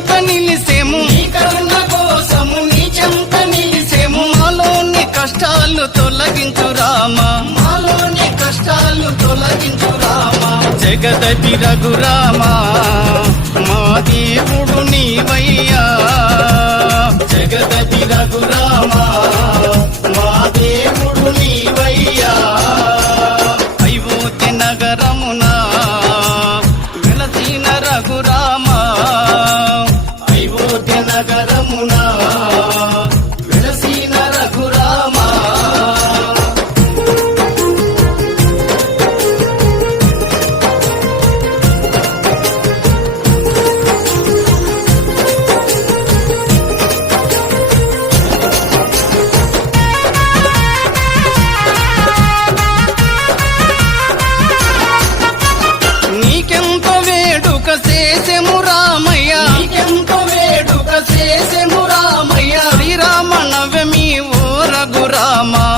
చెంత నిలిసేము, నీ కరుణ కోసము నీ చెంత నిలిసేము. మాలోని కష్టాలు తొలగించు రామా, మాలోని కష్టాలు తొలగించు రామా. జగదపి రఘురామా మా దేవుడు నీవయ్యా, జగదపి రఘురామా మా దేవుడు నీవయ్యా. అయోధ్య నగరమున